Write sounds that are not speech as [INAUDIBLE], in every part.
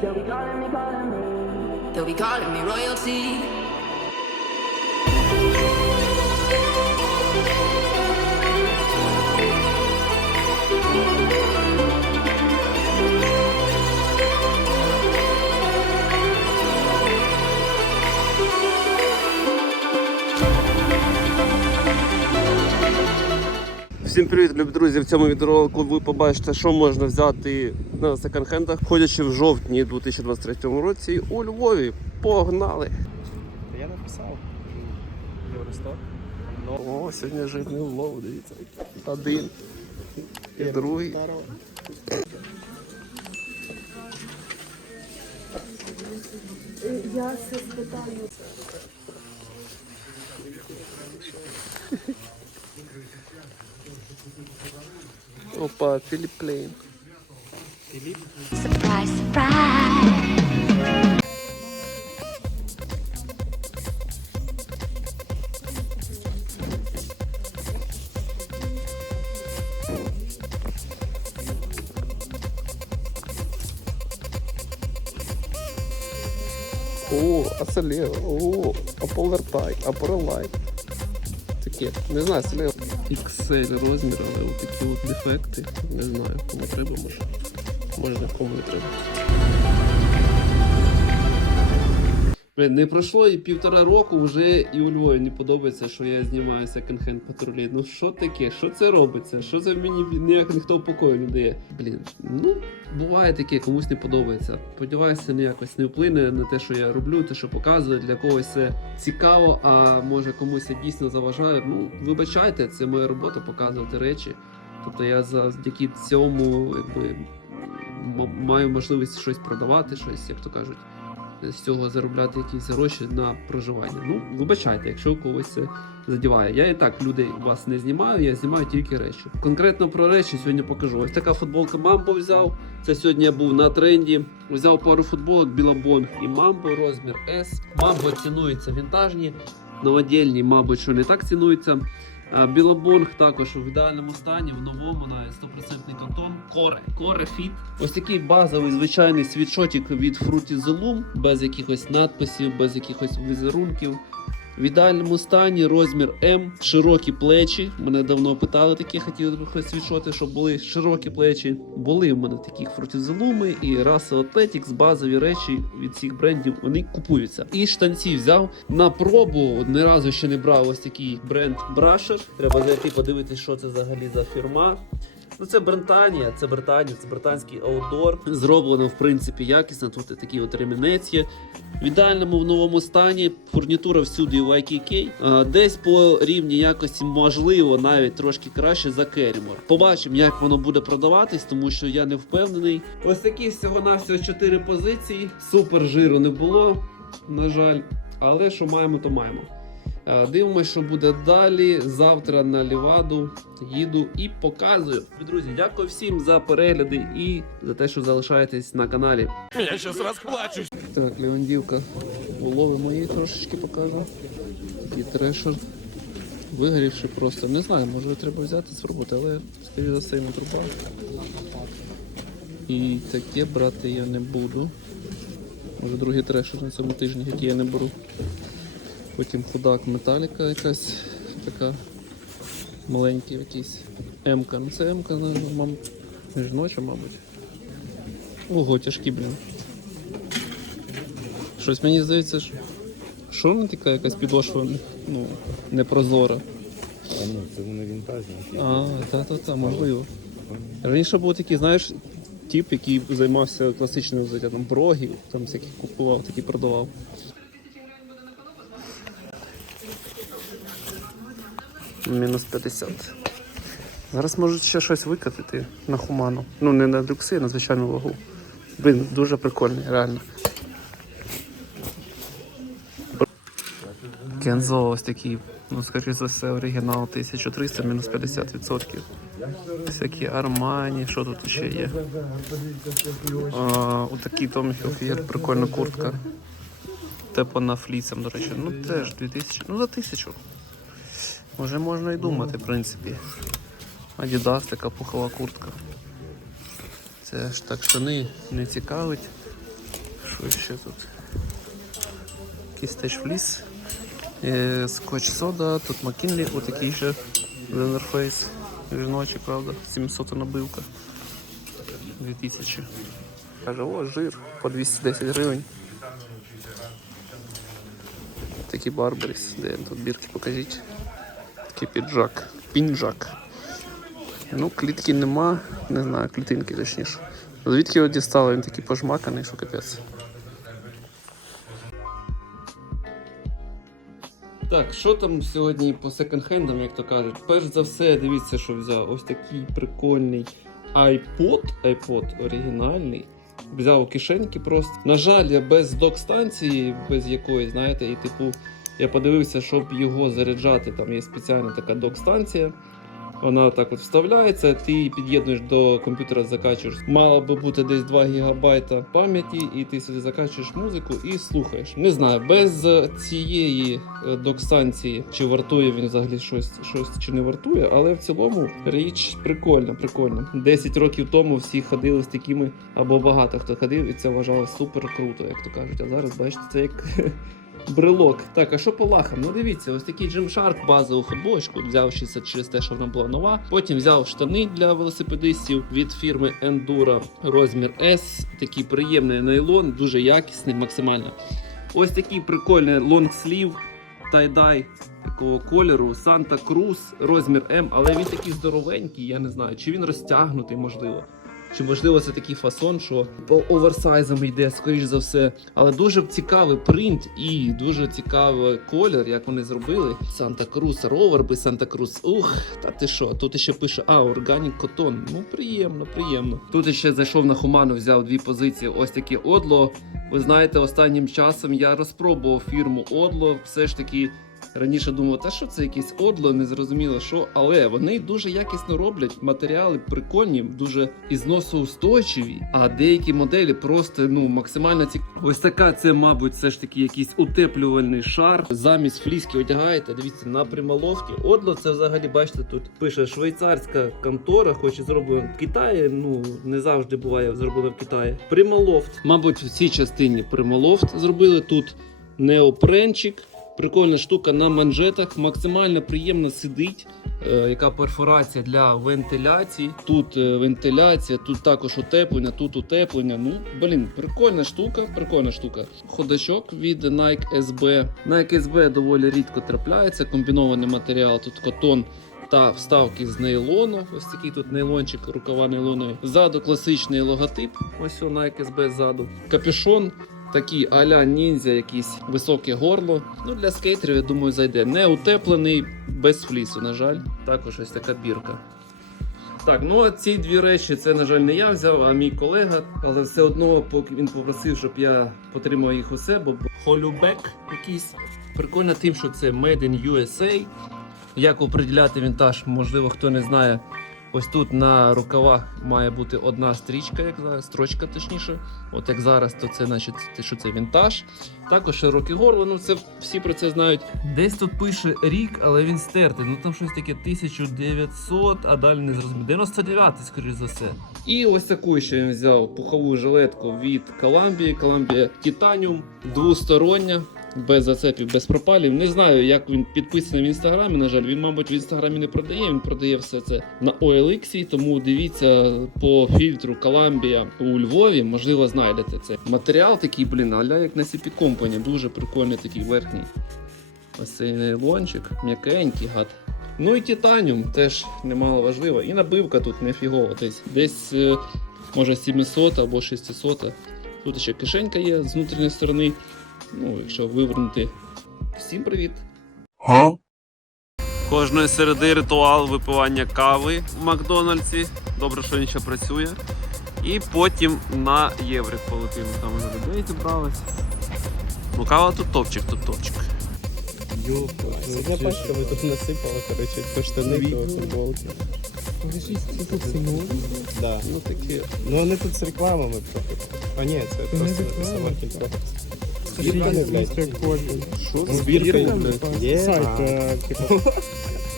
They'll be calling me royalty. Всім привіт, любі друзі! В цьому відеоролику ви побачите, що можна взяти на секонд-хендах, ходячи в жовтні 2023 році у Львові. Погнали! Я написав. Євросток. О, сьогодні жирний улов, дивіться. Один. І другий. Опа, Філіп Клейн. Surprise, surprise. О, Аселео, о, Аполертай, Апорелайт. Таке, не знаю, Аселео. XL розмір, але такі от дефекти. Не знаю, кому треба, може. Може, кому не треба. Не пройшло і півтора року вже і у Львові не подобається, що я знімаю секонд-хенд патрулі. Ну що таке? Що це робиться? Що це мені ніяк ніхто покою не дає? Блін, ну буває таке, комусь не подобається. Сподіваюся, не якось не вплине на те, що я роблю, те, що показую. Для когось це цікаво, а може комусь я дійсно заважаю. Ну, вибачайте, це моя робота показувати речі. Тобто я завдяки цьому якби маю можливість щось продавати, щось, як то кажуть з цього заробляти якісь гроші на проживання. Ну, вибачайте, якщо когось це задіває. Я і так людей вас не знімаю, я знімаю тільки речі. Конкретно про речі сьогодні покажу. Ось така футболка Мамбо взяв. Це сьогодні я був на тренді. Взяв пару футболок Білабонг і Мамбо, розмір S. Мамбо цінуються вінтажні, новодільні, мабуть, що не так цінуються. А Білабонг також в ідеальному стані, в новому на 100% тонтон. Коре, коре фіт. Ось такий базовий звичайний світшотик від Fruity Loom, без якихось надписів, без якихось візерунків. В ідеальному стані розмір М, широкі плечі. Мене давно питали такі, хотіли трохи світшоти, щоб були широкі плечі. Були в мене такі Loom і Russell Athletics, базові речі від всіх брендів, вони купуються. І штанці взяв на пробу. Ні разу ще не брав ось такий бренд Brusher. Треба зайти подивитися, що це взагалі за фірма. Ну, це Британія, це Британія, це британський аутдор. Зроблено, в принципі, якісно. Тут і такий от ремінець є. В ідеальному в новому стані фурнітура всюди IKK. А, Десь по рівні якості, можливо, навіть трошки краще за Керімор. Побачимо, як воно буде продаватись, тому що я не впевнений. Ось такі всього на всього 4 позиції. Супер жиру не було, на жаль. Але що маємо, то маємо. Е, Дивимося, що буде далі. Завтра на Ліваду їду і показую. Друзі, дякую всім за перегляди і за те, що залишаєтесь на каналі. Я зараз розплачусь. Так, Левандівка. Улови мої трошечки покажу. Такий трешер. Вигорівши просто. Не знаю, може треба взяти спробувати, але скоріше за все не труба. І таке брати я не буду. Може другий трешер на цьому тижні, який я не беру. Потім худак металіка якась така маленький якийсь М-ка. Ну це М-ка, мам, жіноча, мабуть. Ого, тяжкі, блін. Щось мені здається, що. Що така якась підошва, ну, непрозора. А ну, це вони вінтажні. А, та-та-та, можливо. Раніше був такий, знаєш, тип, який займався класичним взуттям, там броги, там всяких купував, такі продавав. Мінус 50. Зараз можуть ще щось викатити на хуману. Ну, не на люкси, а на звичайну вагу. Блін, дуже прикольний, реально. Кензо ось такий, ну, скоріше за все, оригінал 1300 мінус 50%. Всякі Армані, що тут ще є? А, отакий Tommy Hilfiger, прикольна куртка. Тепана флісом, до речі. Ну теж 2000, ну за тисячу. Може можна і думати, в принципі. Adidas така пухова куртка. Це ж так штани не цікавить. Що ще тут? Якийсь теж фліс. Е, скотч сода, тут Макінлі, отакий ще Leatherface. Жіночий, правда, 700 набивка. 2000. Каже, о, жир по 210 гривень. Такий Барбаріс, де тут бірки покажіть. Такий піджак. Пінжак. Ну, клітки нема, не знаю, клітинки точніше. Звідки його дістали? Він такий пожмаканий, що капець. Так, що там сьогодні по секонд-хендам, як то кажуть? Перш за все, дивіться, що взяв. Ось такий прикольний iPod, iPod оригінальний. Взяв у кишеньки просто. На жаль, без док-станції, без якої, знаєте, і типу, я подивився, щоб його заряджати. Там є спеціальна така док-станція. Вона так от вставляється, ти під'єднуєш до комп'ютера, закачуєш. Мало би бути десь 2 ГБ пам'яті, і ти сюди закачуєш музику і слухаєш. Не знаю, без е, цієї е, док-станції, чи вартує він взагалі щось, щось чи не вартує, але в цілому річ прикольна, прикольна. 10 років тому всі ходили з такими, або багато хто ходив, і це вважали супер круто, як то кажуть. А зараз бачите, це як [LAUGHS] брелок. Так, а що по лахам? Ну дивіться, ось такий Gymshark базову футболочку взяв чисто через те, що вона була нова. Потім взяв штани для велосипедистів від фірми Enduro розмір S. Такий приємний нейлон, дуже якісний, максимально. Ось такий прикольний лонгслів тай-дай такого кольору Santa Cruz розмір М, але він такий здоровенький, я не знаю, чи він розтягнутий, можливо. Чи можливо це такий фасон, що по оверсайзам йде, скоріш за все. Але дуже цікавий принт і дуже цікавий колір, як вони зробили. Санта Крус, ровер би Санта Крус. Ух, та ти що? Тут ще пише А, Organic Cotton. Ну приємно, приємно. Тут ще зайшов на Хуману, взяв дві позиції. Ось такі одло. Ви знаєте, останнім часом я розпробував фірму Одло. Все ж таки. Раніше думав, та що це якесь одло, не зрозуміло що, але вони дуже якісно роблять. Матеріали прикольні, дуже ізносоустойчиві, а деякі моделі просто ну максимально цікаві. Ось така це, мабуть, все ж таки якийсь утеплювальний шар. Замість фліски одягаєте. Дивіться на прималовці. Одло це взагалі бачите, тут пише швейцарська контора, хоч і зроблено в Китаї. Ну не завжди буває зроблено в Китаї. Прималофт, мабуть, в цій частині прималофт зробили тут неопренчик. Прикольна штука на манжетах, максимально приємно сидить. Е, яка перфорація для вентиляції. Тут е, вентиляція, тут також утеплення, тут утеплення. Ну, блін, прикольна штука, прикольна штука. Ходачок від Nike SB. Nike SB доволі рідко трапляється. Комбінований матеріал, тут котон. Та вставки з нейлону. Ось такий тут нейлончик, рукава нейлонові. Ззаду класичний логотип. Ось у Nike SB ззаду. Капюшон такий а-ля ніндзя, якийсь високе горло. Ну, для скейтерів, я думаю, зайде. Не утеплений, без флісу, на жаль. Також ось така бірка. Так, ну а ці дві речі, це, на жаль, не я взяв, а мій колега. Але все одно, поки він попросив, щоб я потримав їх у себе. Холюбек якийсь. Прикольно тим, що це Made in USA. Як оприділяти вінтаж, можливо, хто не знає. Ось тут на рукавах має бути одна стрічка, як зараз, строчка точніше. От як зараз, то це значить, що це вінтаж. Також широке горло, ну це всі про це знають. Десь тут пише рік, але він стертий. Ну там щось таке 1900, а далі не зрозуміло. 99-й, скоріш за все. І ось таку ще він взяв пухову жилетку від Columbia, Columbia Titanium, двостороння. Без зацепів, без пропалів. Не знаю, як він підписаний в інстаграмі. На жаль, він, мабуть, в інстаграмі не продає. Він продає все це на OLX, тому дивіться по фільтру Columbia у Львові. Можливо, знайдете це. Матеріал такий, блін, аля як на CP Company. Дуже прикольний такий верхній. Ось цей нейлончик, м'якенький гад. Ну і титаніум теж немало важливо. І набивка тут не фігова. Десь, десь е, може 700 або 600. Тут ще кишенька є з внутрішньої сторони. Ну, якщо вивернути. Всім привіт! Кожної середи ритуал випивання кави в Макдональдсі. Добре, що він ще працює. І потім на єврик полетимо. Там вже людей зібралось. Ну, кава тут топчик, тут топчик. Одна пачка ви тут насипала, коротше, то штани, то футболки. Да. Ну таке. Ну вони тут з рекламами трохи. А ні, це просто сама кілька. Що? Ну, блядь. Є. Сайт, е, типу, [LAUGHS]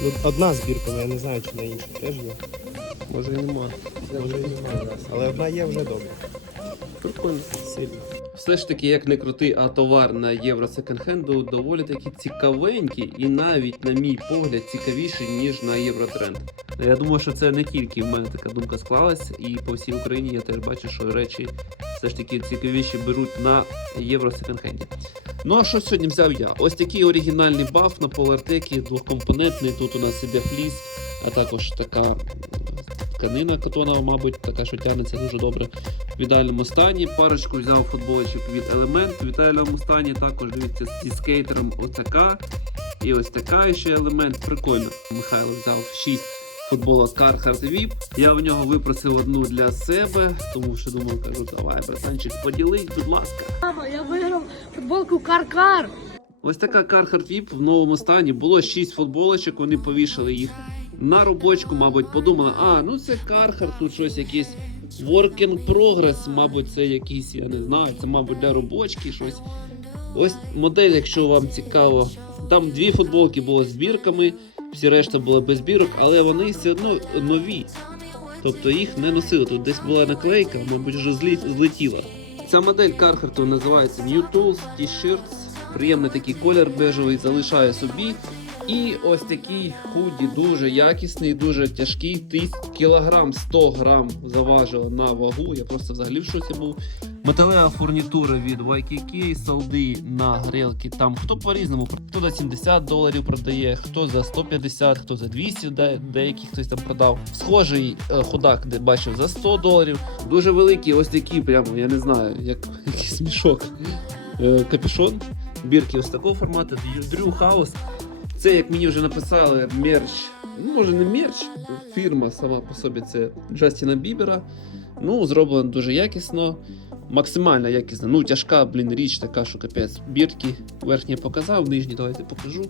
Ну, одна збірка, я не знаю, чи на інших теж є. Може і нема. Може і немає. Але одна є вже добре. Прикольно. Сильно. Все ж таки, як не крути, а товар на євро секонд-хенду доволі таки цікавенький і навіть, на мій погляд, цікавіший, ніж на євротренд. Я думаю, що це не тільки в мене така думка склалась, і по всій Україні я теж бачу, що речі все ж таки цікавіші беруть на євро секонд-хенді. Ну а що сьогодні взяв я? Ось такий оригінальний баф на полартекі, двохкомпонентний. Тут у нас іде фліс, а також така тканина катонова, мабуть, така, що тягнеться дуже добре в ідеальному стані. Парочку взяв футболочок від Element в ідеальному стані. Також дивіться зі скейтером така. І ось така ще елемент. Прикольно. Михайло взяв 6 футболок Carhartt VIP. Я в нього випросив одну для себе, тому що думав, кажу, давай, братанчик, поділись, будь ласка. Мама, я виграв футболку Каркар. Ось така Carhartt VIP в новому стані. Було 6 футболочок, вони повішали їх на робочку, мабуть, подумали, а, ну це Carhartt, тут щось якийсь work in progress, мабуть, це якийсь, я не знаю, це, мабуть, для робочки щось. Ось модель, якщо вам цікаво. Там дві футболки було з бірками, всі решта були без бірок, але вони все одно нові. Тобто їх не носили. Тут десь була наклейка, мабуть, вже злетіла. Ця модель Carhartt називається New Tools T-shirts. Приємний такий колір бежевий, залишаю собі. І ось такий худі, дуже якісний, дуже тяжкий. Кілограм 100 грам заважило на вагу. Я просто взагалі в шоці був. Металева фурнітура від YKK, солди на грілки. Там хто по-різному, хто за 70 доларів продає, хто за 150, хто за 200, де, деякий хтось там продав. Схожий е, худак, де бачив за 100 доларів. Дуже великий, ось такі, прямо, я не знаю, як [LAUGHS] якийсь мішок. Е, Капюшон. Бірки ось такого формату. Drew House. Це, як мені вже написали, мерч. Ну, може не мерч, фірма сама по собі це Джастіна Бібера. Ну, зроблено дуже якісно, максимально якісно. Ну, тяжка, блін, річ така, що капець. Бірки верхні показав, нижні давайте покажу.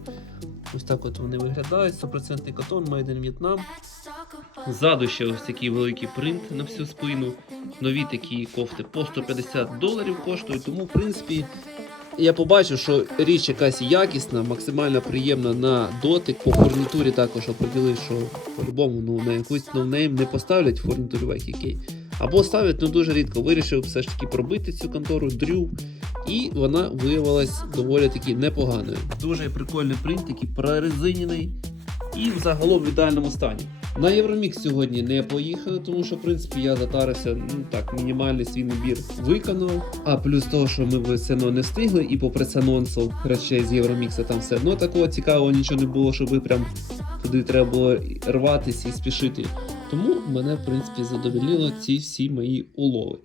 Ось так от вони виглядають. 100% котон, Made in Vietnam. Ззаду ще ось такий великий принт на всю спину. Нові такі кофти по 150 доларів коштують. Тому, в принципі, я побачив, що річ якась якісна, максимально приємна на дотик. По фурнітурі також определив, що по-любому ну, на якусь ноунейм не поставлять фурнітуру YKK. Або ставлять, ну дуже рідко. Вирішив все ж таки пробити цю контору дрю. І вона виявилась доволі таки непоганою. Дуже прикольний принт, який прорезинений і взагалом в ідеальному стані. На Євромікс сьогодні не поїхали, тому що в принципі я затарився, ну так, мінімальний свій набір виконав. А плюс того, що ми все одно не встигли, і попри анонсу речей з Євромікса там все одно такого цікавого нічого не було, щоб прям туди треба було рватися і спішити. Тому мене, в принципі, задовольнило ці всі мої улови.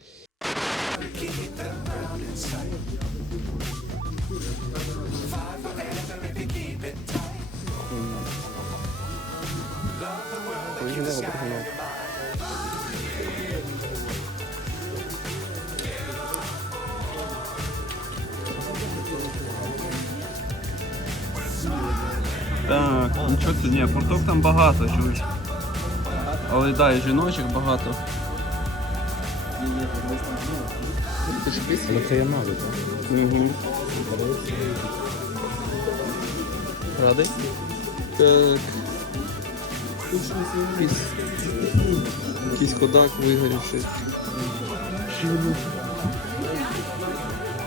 Так, ні, курток там багато, чуєш. Але да, і жіночок багато. Ну це я маю, так? Угу. Радий? Так. Якийсь, якийсь ходак вигорівший.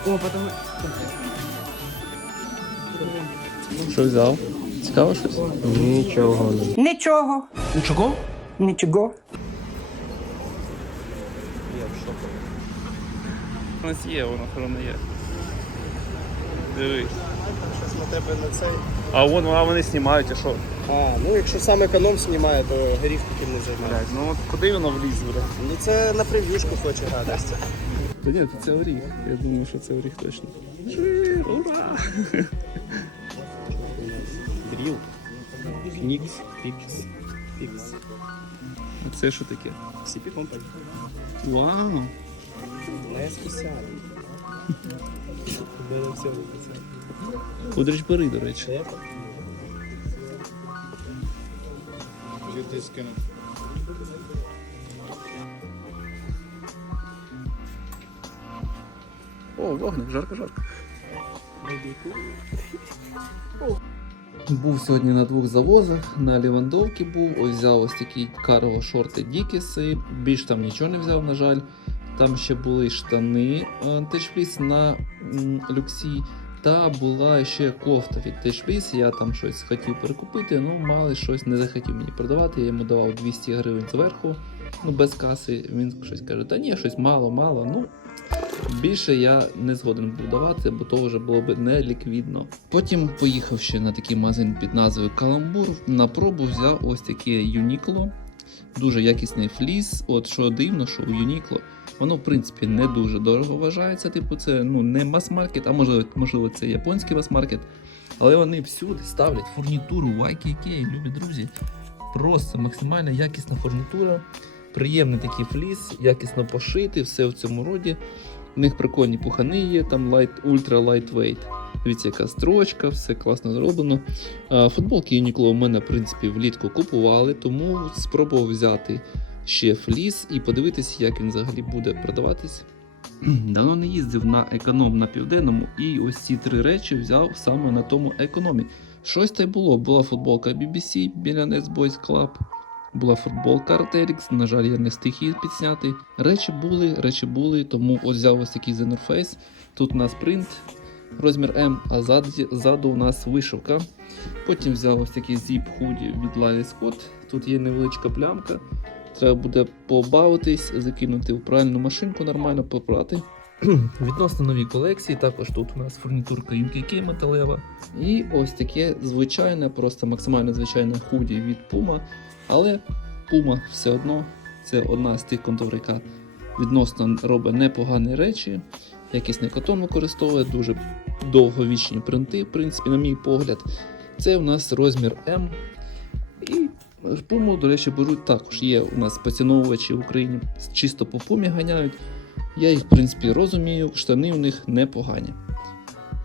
О, потім... Що взяв? Щось? Нічого не. Нічого. Нічого? Нічого. У нас є, воно охорона є. Дивись. Щось на тебе на цей. А вон а вони знімають, а що? А, ну якщо сам економ знімає, то гріх таким не займає. Ну от куди воно вліз, бля? Ну це на прев'юшку хоче гадості. Та ні, це оріх. Я думаю, що це оріх точно. Жир, ура! Гріл. Нікс, пікс, пікс. А це що таке? Сіпікон так. Вау! Не спеціально. Бере все. Кудрич бери, до речі. Це О, вогник, жарко-жарко. Був сьогодні на двох завозах. На Лівандовці був. Ось взяв ось такі карго шорти Дікіси. Більш там нічого не взяв, на жаль. Там ще були штани антишліс на люксі. Та була ще кофта від Тешпіс. Я там щось хотів перекупити, ну мали щось не захотів мені продавати. Я йому давав 200 гривень зверху, ну без каси. Він щось каже: та ні, щось мало, мало. Ну більше я не згоден був давати, бо то вже було б не ліквідно. Потім поїхав ще на такий магазин під назвою Каламбур. На пробу взяв ось таке Юнікло. Дуже якісний фліс. От що дивно, що у Юнікло Воно, в принципі, не дуже дорого вважається. Типу, це ну, не мас-маркет, а можливо, можливо, це японський мас-маркет. Але вони всюди ставлять фурнітуру YKK, любі друзі. Просто максимально якісна фурнітура, приємний такий фліс, якісно пошитий, все в цьому роді. У них прикольні пухани є, там light, ультра lightweight. Дивіться, яка строчка, все класно зроблено. Футболки Uniqlo у мене, в принципі, влітку купували, тому спробував взяти ще фліс і подивитися, як він взагалі буде продаватись. [CLEARS THROAT] Давно не їздив на економ на південному, і ось ці три речі взяв саме на тому економі. Щось та було. Була футболка BBC біля Boys Club, була футболка Arterix, на жаль, я не встиг її підсняти. Речі були, речі були, тому ось взяв ось такий The Тут у нас принт, розмір М, а ззаді, ззаду у нас вишивка. Потім взяв ось такий худі від Lily Scott. Тут є невеличка плямка. Треба буде побавитись, закинути в правильну машинку, нормально попрати. [CLEARS THROAT] Відносно нові колекції, також тут у нас фурнітурка UKK металева. І ось таке звичайне, просто максимально звичайне худі від Puma. Але Puma все одно це одна з тих контор, яка відносно робить непогані речі. Якісний котон використовує, дуже довговічні принти, в принципі, на мій погляд. Це у нас розмір М. І Пуму, до речі, беруть також. Є у нас поціновувачі в Україні чисто по пумі ганяють. Я їх, в принципі, розумію, штани у них непогані.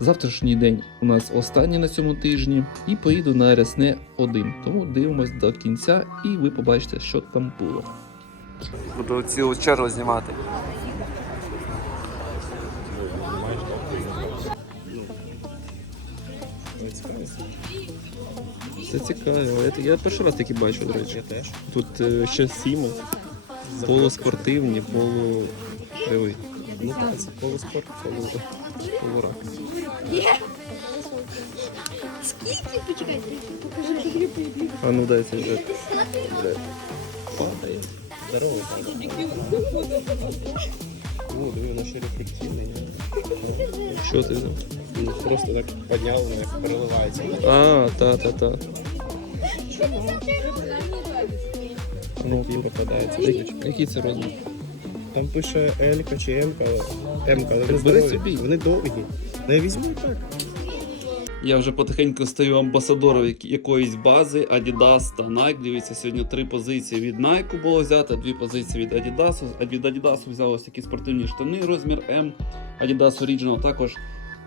Завтрашній день у нас останній на цьому тижні, і поїду на Рясне 1. Тому дивимось до кінця, і ви побачите, що там було. Буду цілу чергу знімати. Це цікаво. Я, перший раз такі бачу, до речі. Тут е, ще сімо, полуспортивні, полу. Диви. Ну так, це полуспорт, полу. полурак. Скільки? Почекайте, покажи. А ну дай це вже. Падає. Здорово, так. Ну, диви, воно ще рефлексивне. ні? Що ти взяв? Ну, Просто так підняв, воно як переливається. А, та, та, та. Ну, І попадається. який, який це розмір? Там пише L чи М, М, але вони бери здорові. собі. Вони довгі. Ну я візьму і так. Я вже потихеньку стаю амбасадором як- якоїсь бази Adidas та Nike. Дивіться, сьогодні три позиції від Nike було взято, дві позиції від Adidas. А Від Adidas взяв ось такі спортивні штани, розмір М. Adidas Original також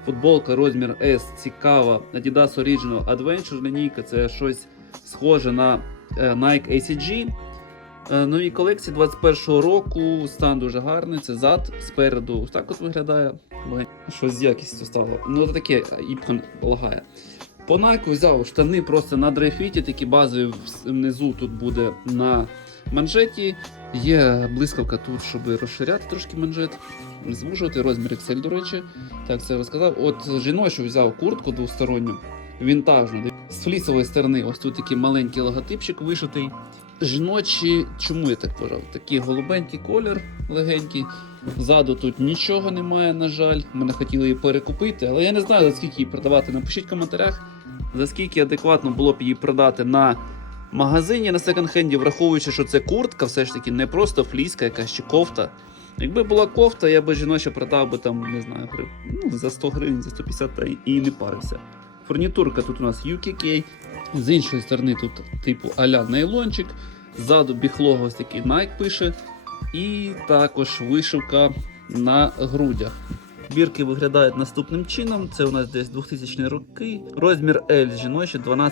футболка, розмір S, цікава. Adidas Original Adventure лінійка це щось схоже на е, Nike ACG. Е, Нові колекції 21-го року, стан дуже гарний, це зад, спереду так от виглядає. Щось з якістю стало. Ну таке іпкон лагає. По Nike взяв штани просто на дрейфіті, такі базові внизу тут буде на манжеті. Є блискавка тут, щоб розширяти трошки манжет, звужувати розмір XL, до речі. Так, це розказав. От жіночу взяв куртку двосторонню, вінтажну. З флісової сторони, ось тут такий маленький логотипчик вишитий. Жіночі, чому я так вважав? Такий голубенький колір легенький. Ззаду тут нічого немає, на жаль. Мене хотіли її перекупити, але я не знаю, за скільки її продавати. Напишіть в коментарях, за скільки адекватно було б її продати на магазині на секонд-хенді, враховуючи, що це куртка, все ж таки не просто фліска, якась чи кофта. Якби була кофта, я би жіноче продав би там, не знаю, ну, за 100 гривень, за 150 та і не парився. Фурнітурка тут у нас UKK, з іншої сторони тут типу а-ля нейлончик, ззаду біхлого ось такий Nike пише, і також вишивка на грудях. Бірки виглядають наступним чином. Це у нас десь 2000 роки. Розмір L жіночі 12-14,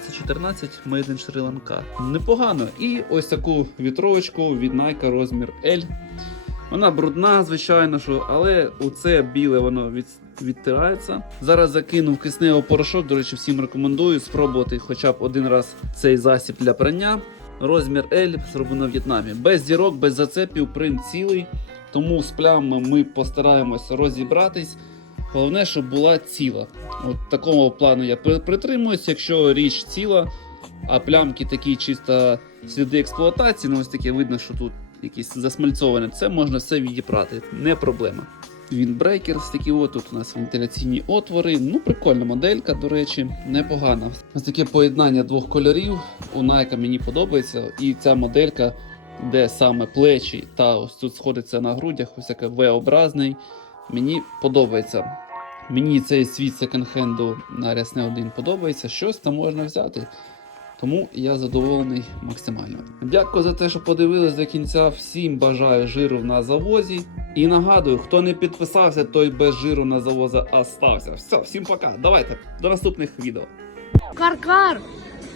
Made in Sri Lanka. Непогано. І ось таку вітровочку від Nike розмір L. Вона брудна, звичайно, що, але оце біле воно від, відтирається. Зараз закинув кисневий порошок. До речі, всім рекомендую спробувати хоча б один раз цей засіб для прання. Розмір L зроблено в В'єтнамі. Без зірок, без зацепів, принт цілий. Тому з плямами ми постараємось розібратись. Головне, щоб була ціла. От такого плану я при- притримуюсь. Якщо річ ціла, а плямки такі чисто сліди експлуатації, ну ось таке видно, що тут якісь засмальцоване, це можна все відіпрати, не проблема. Вінбрейкер такі от, тут у нас вентиляційні отвори. Ну, прикольна моделька, до речі, непогана. Ось таке поєднання двох кольорів. У Nike мені подобається. І ця моделька, де саме плечі та ось тут сходиться на грудях, ось таке V-образний. Мені подобається. Мені цей світ секонд-хенду на Рясне 1 подобається. Щось там можна взяти. Тому я задоволений максимально. Дякую за те, що подивились до кінця. Всім бажаю жиру на завозі. І нагадую, хто не підписався, той без жиру на завоза остався. Все, всім пока. Давайте до наступних відео. Кар-кар!